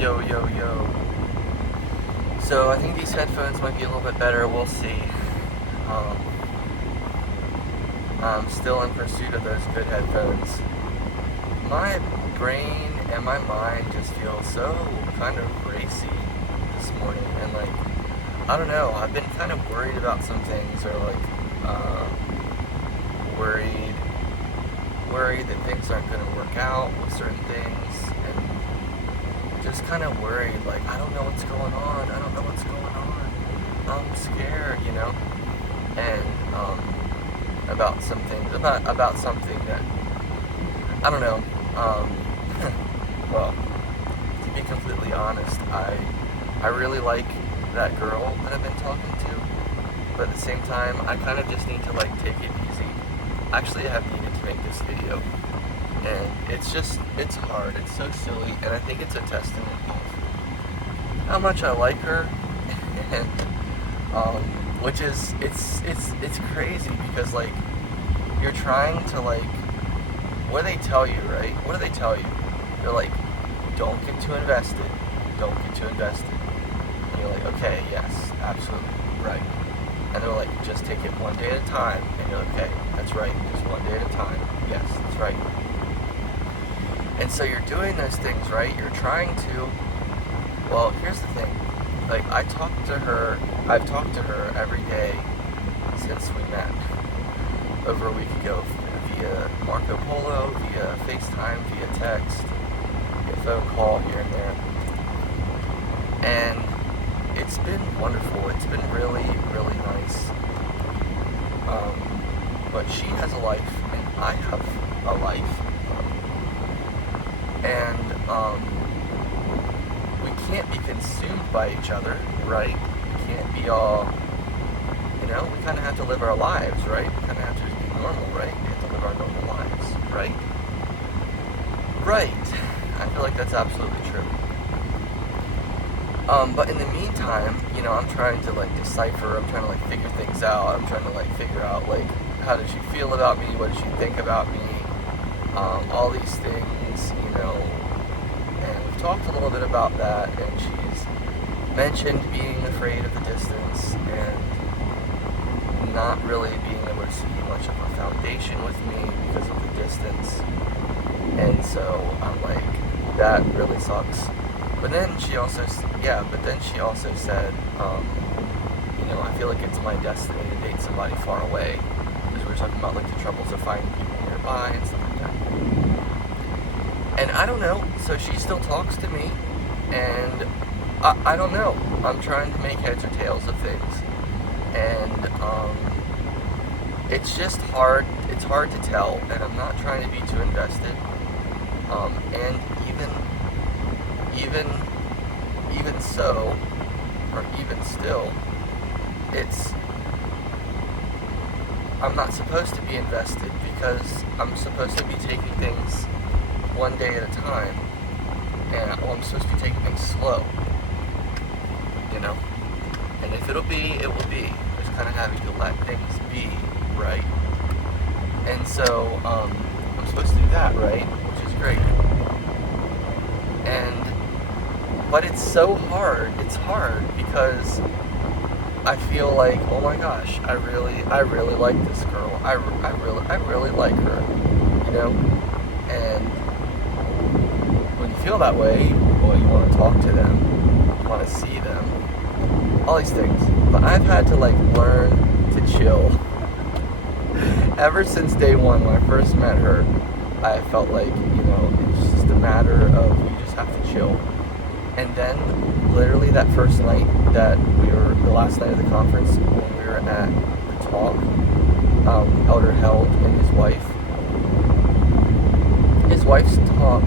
Yo, yo, yo. So I think these headphones might be a little bit better. We'll see. Um, I'm still in pursuit of those good headphones. My brain and my mind just feel so kind of racy this morning. And I don't know. I've been kind of worried about some things, or worried that things aren't going to work out with certain things, and just kind of worried, I don't know what's going on, I'm scared, and about some things, about something that, I don't know, well, to be completely honest, I really like that girl that I've been talking to, but at the same time, I kind of just need to take it easy. Actually, I have needed to make this video, and it's hard, it's so silly, and I think it's a testament of how much I like her, and which is, it's crazy, because you're trying to what do they tell you, right? What do they tell you? They're like, don't get too invested, and you're like, okay, yes, absolutely, right. And they're like, just take it one day at a time. And you're like, okay, that's right, just one day at a time. Yes, that's right. And so you're doing those things, right? You're trying to, well, here's the thing. I've talked to her every day since we met over a week ago, via Marco Polo, via FaceTime, via text, via phone call here and there. And it's been wonderful. It's been really, really nice. But she has a life, and I have a life. And we can't be consumed by each other, right? We can't be all, we kind of have to live our lives, right? We kind of have to just be normal, right? We have to live our normal lives, right? Right. I feel like that's absolutely true. But in the meantime, I'm trying to decipher, I'm trying to figure things out, I'm trying to figure out how does she feel about me, what does she think about me, all these things, and we've talked a little bit about that, and she's mentioned being afraid of the distance, and not really being able to see much of a foundation with me because of the distance, and so I'm like, that really sucks. But then she also said, I feel like it's my destiny to date somebody far away, because we were talking about the troubles of finding people nearby and stuff like that. And I don't know, so she still talks to me, and I don't know, I'm trying to make heads or tails of things, and it's just hard, it's hard to tell, and I'm not trying to be too invested, and even so, or even still, I'm not supposed to be invested, because I'm supposed to be taking things one day at a time, and I'm supposed to be taking things slow, and if it'll be, it will be. Just kind of having to let things be, right? And so, I'm supposed to do that, right? Which is great. But it's so hard. It's hard because I feel like, oh my gosh, I really like this girl. I really like her, And when you feel that way, well, you want to talk to them, you want to see them, all these things. But I've had to learn to chill. Ever since day one, when I first met her, I felt it's just a matter of, you just have to chill. And then, literally that first night the last night of the conference, when we were at the talk, Elder Held and his wife's talk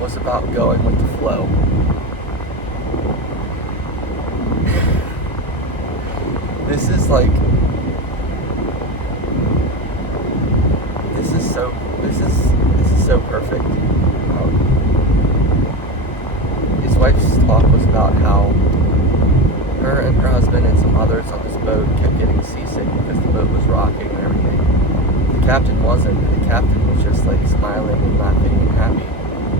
was about going with the flow. This is so perfect. His wife's talk was about how her and her husband and some others on this boat kept getting seasick because the boat was rocking and everything. The captain wasn't. The captain was just smiling and laughing and happy.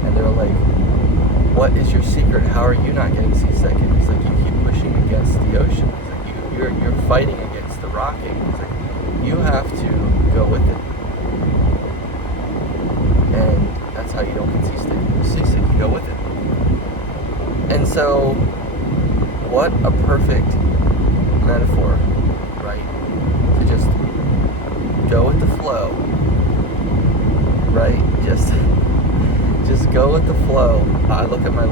And they were like, what is your secret? How are you not getting seasick? And he's like, you keep pushing against the ocean. He's like, you're fighting against the rocking. He's like, you have to go with it. And that's how you don't get seasick. You go with it. And so, what a perfect metaphor, right? To just go with the flow, right? Just go with the flow. I look at my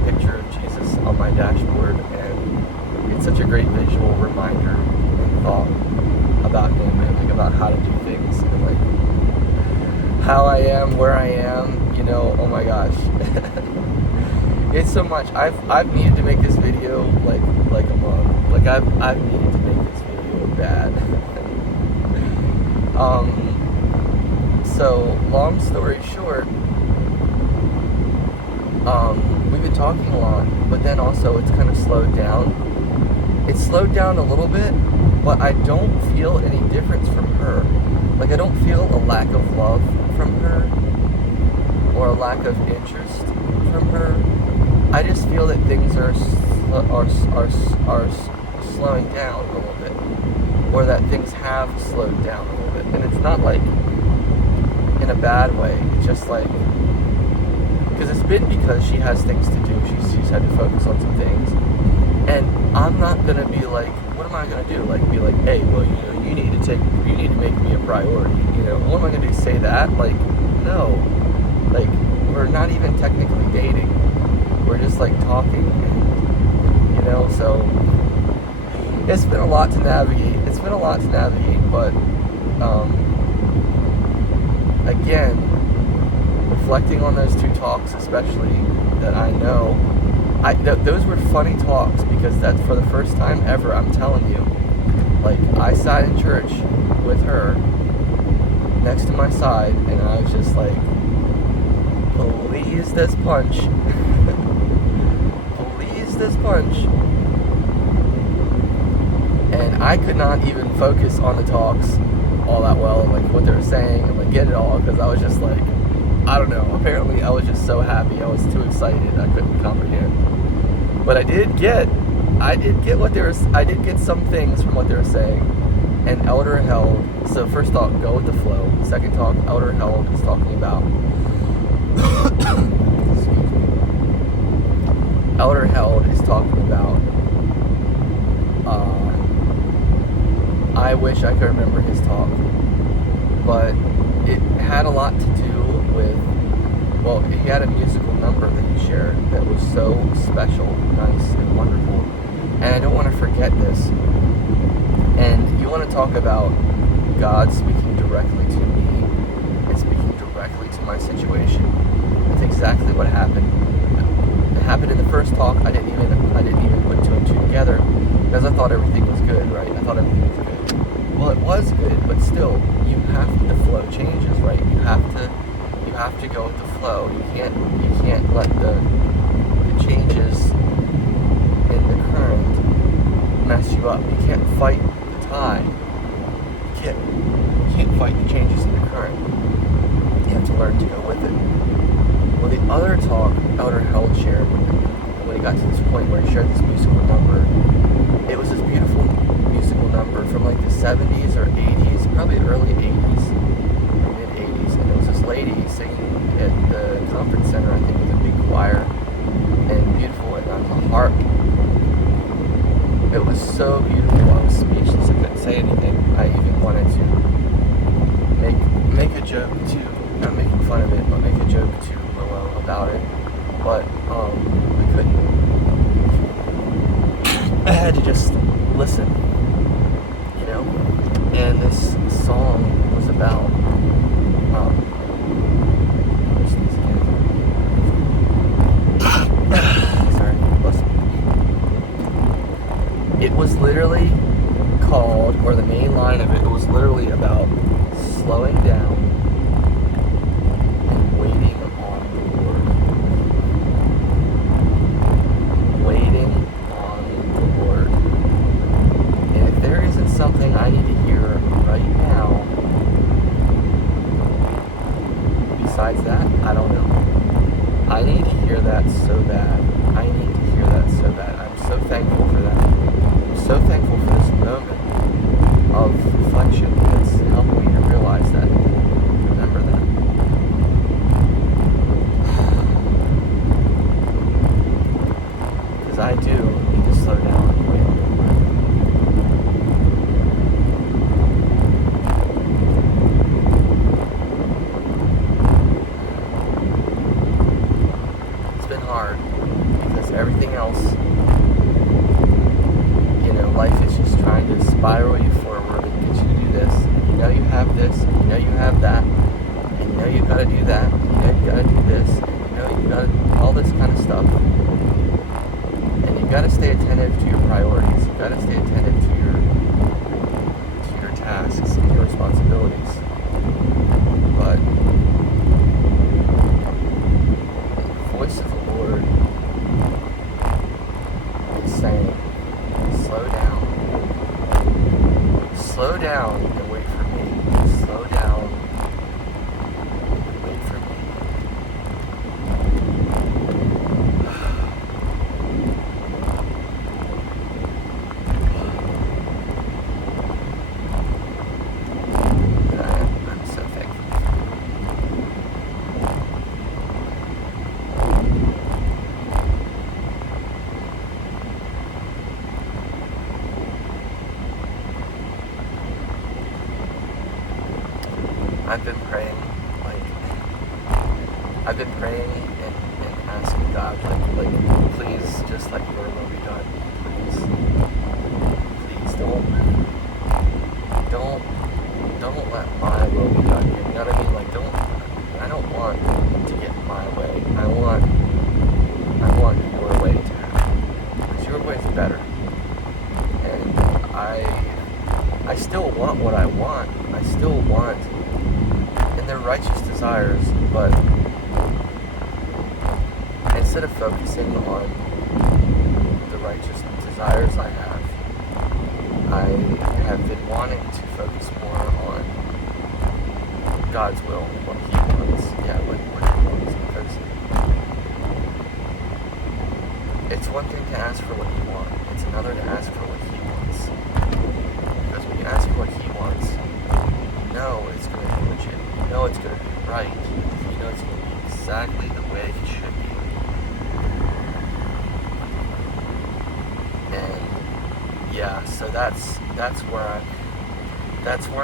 picture of Jesus on my dashboard, and it's such a great visual reminder and thought about him, and like about how to do things, and like how I am, where I am, you know. Oh my gosh. It's so much. I've needed to make this video like a month. Like I've needed to make this video bad. So long story short, we've been talking a lot, but then also it's kind of slowed down. It's slowed down a little bit, but I don't feel any difference from her. Like I don't feel a lack of love from her or a lack of interest from her. I just feel that things are slowing down a little bit, or that things have slowed down a little bit. And it's not like in a bad way. It's just like, because it's been because she has things to do. She's had to focus on some things, and I'm not gonna be like, what am I gonna do? Like be like, hey, well, you know, you need to make me a priority. You know, what am I gonna do? Say that? Like, no. Like, we're not even technically dating. We're just like talking, and, you know, so it's been a lot to navigate. But again, reflecting on those two talks, especially, that I know, those were funny talks, because that's for the first time ever, I'm telling you. Like, I sat in church with her next to my side, and I was just like, please, this punch. Please, this punch. And I could not even focus on the talks all that well, and like what they were saying, and like get it all, because I was just like, I don't know, apparently I was just so happy, I was too excited, I couldn't comprehend. But I did get some things from what they were saying. And Elder Held, so first talk, go with the flow. Second talk, Elder Held is talking about excuse me. Elder Held is talking about I wish I could remember his talk, but it had a lot to do with, well, he had a musical number that he shared that was so special, nice, and wonderful, and I don't want to forget this. And you want to talk about God speaking directly to me and speaking directly to my situation. That's exactly what happened. It happened in the first talk. I didn't even put two and two together, because I thought everything was good, right? I thought everything was good. Well, it was good, but still, the flow changes, right? You have to go with the flow. You can't let the changes in the current mess you up. You can't fight the tide. You can't fight the changes in the current. You have to learn to go with it. Well, the other talk Elder Held shared, when he got to this point where he shared this musical number, it was this beautiful musical number from like the 70s or 80s, probably early 80s or mid 80s, and it was this lady singing at the conference center, I think, with a big choir, and beautiful, and on the harp. It was so beautiful. I was speechless. I couldn't say anything. I even wanted to make a joke to, not making fun of it, but make a joke to Willow about it, but I couldn't. I had to just listen, you know. And this song was about sorry, it was literally called, or the main line of it was literally about slowing down and waiting on the Lord. Waiting on the Lord. And if there isn't something I need to hear right now, besides that, I don't know. I need to hear hear that so bad. I need to hear that so bad. I'm so thankful for that. I'm so thankful for this moment of reflection that's helped me to realize that, remember that. Because I do need to slow down and wait a little bit. It's been hard because everything else, life is just trying to spiral you forward and get you to do this. And you have this, and you have that, and you gotta do that, and you gotta do this, and you gotta do all this kind of stuff. And you gotta stay attentive to your priorities. You gotta stay attentive to your tasks and your responsibilities. But the voice of the Lord is saying, slow down. Slow down and wait for me. Slow down and wait for me. And I'm so thankful. I've been praying and asking God, like, please, just let your will be done. Please don't let my will be done here. You know what I mean? Like, I don't want to get my way. I want your way to happen. Because your way is better. And I still want what I want. I still want, and they're righteous desires, but instead of focusing on the righteous desires I have been wanting to focus more on God's will, what He wants. Yeah, what He wants. Because it's one thing to ask for what you want. It's another to ask for what He wants. Because when you ask for what He wants, you know it's going to be legit. You know it's going to be right. You know it's going to be exactly the way it should be. And yeah, so that's where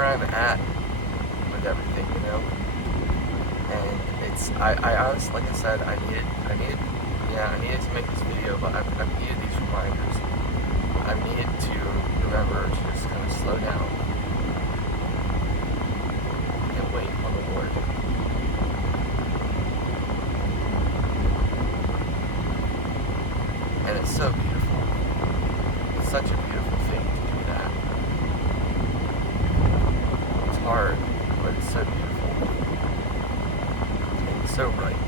I'm at with everything, And it's I honestly, like I said, I needed to make this video, but I've needed these reminders. I've needed to remember to just kind of slow down and wait on the Lord. And it's so beautiful. It's such a beautiful thing to do that. It's hard, but it's so beautiful. And it's so right.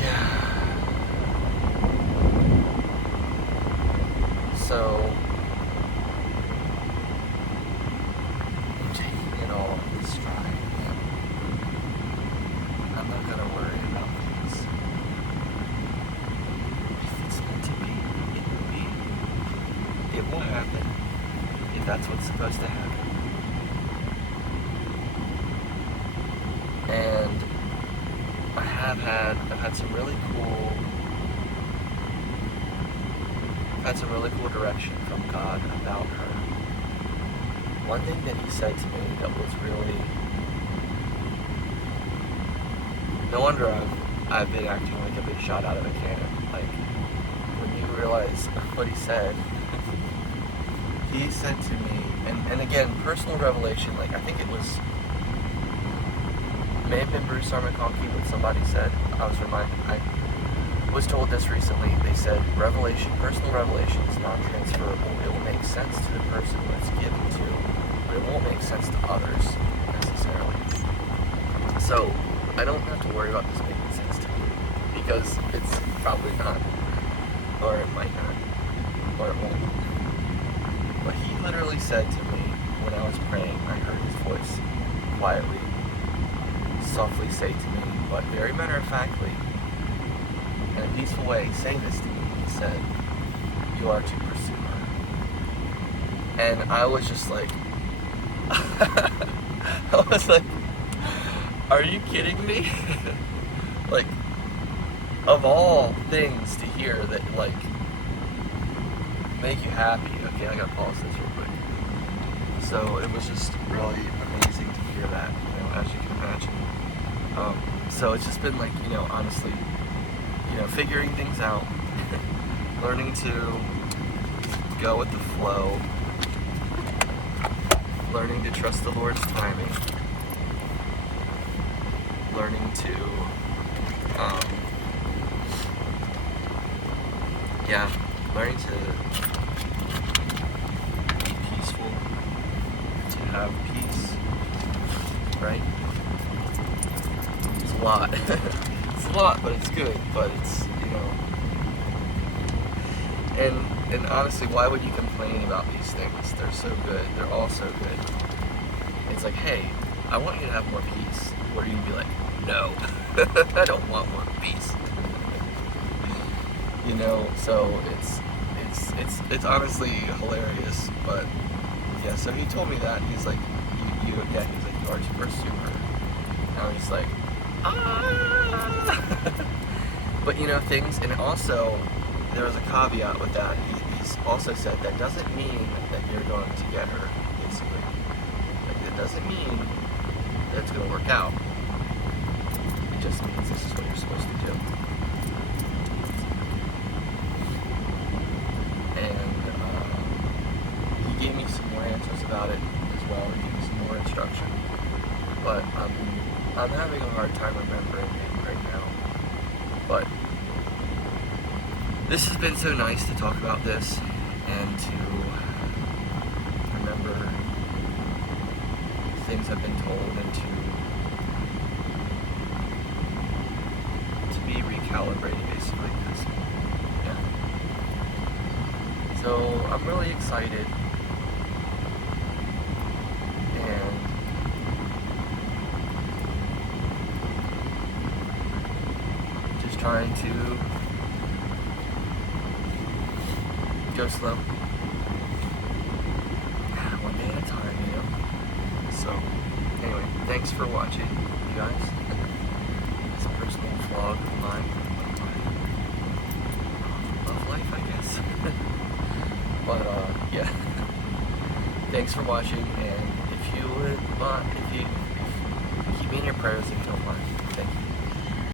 Yeah. So, I'm taking it all in stride. I'm not gonna worry about things. If it's meant to be, it will be. It will happen if that's what's supposed to happen. And I've had some really cool direction from God about her. One thing that He said to me that was really, no wonder I've been acting like a big shot out of a cannon. Like, when you realize what He said to me, and again, personal revelation, like I think it was, may have been Bruce R. McConkie, what somebody said. I was told this recently. They said personal revelation is not transferable. It will make sense to the person who it's given to, but it won't make sense to others necessarily. So I don't have to worry about this making sense to me, because it's probably not, or it might not, or it won't. But He literally said to me when I was praying, I heard His voice quietly, softly say to me, but very matter-of-factly, in a peaceful way, say this to me. He said, "You are to pursue her." And I was just like, I was like, are you kidding me? Like, of all things to hear that, like, make you happy. Okay, I gotta pause this real quick. So it was just really amazing to hear that, as you can imagine. So it's just been like, honestly, figuring things out, learning to go with the flow, learning to trust the Lord's timing, learning to, learning to be peaceful, to have peace, right? It's a lot. It's a lot, but it's good. But it's, and honestly, why would you complain about these things? They're so good. They're all so good. It's like, hey, I want you to have more peace. Or you can be like, no, I don't want more peace. So it's honestly hilarious. But yeah, so he told me that. He's like, he's like, you are to pursue her. Now he's like, ah. But things, and also there was a caveat with that. He's also said that doesn't mean that you're going to get her, basically. Like, it doesn't mean that it's going to work out. It just means this is what you're supposed to do. And he gave me some more answers about it as well. He gave me some more instruction. But I'm having a hard time remembering it right now. But this has been so nice to talk about this and to remember things I've been told and to be recalibrated, basically. Yeah. So I'm really excited, and just trying to go slow, one day at a time, So, anyway, thanks for watching, you guys. It's a personal vlog of my love life, I guess. But, yeah. Thanks for watching, and if you would, keep me in your prayers if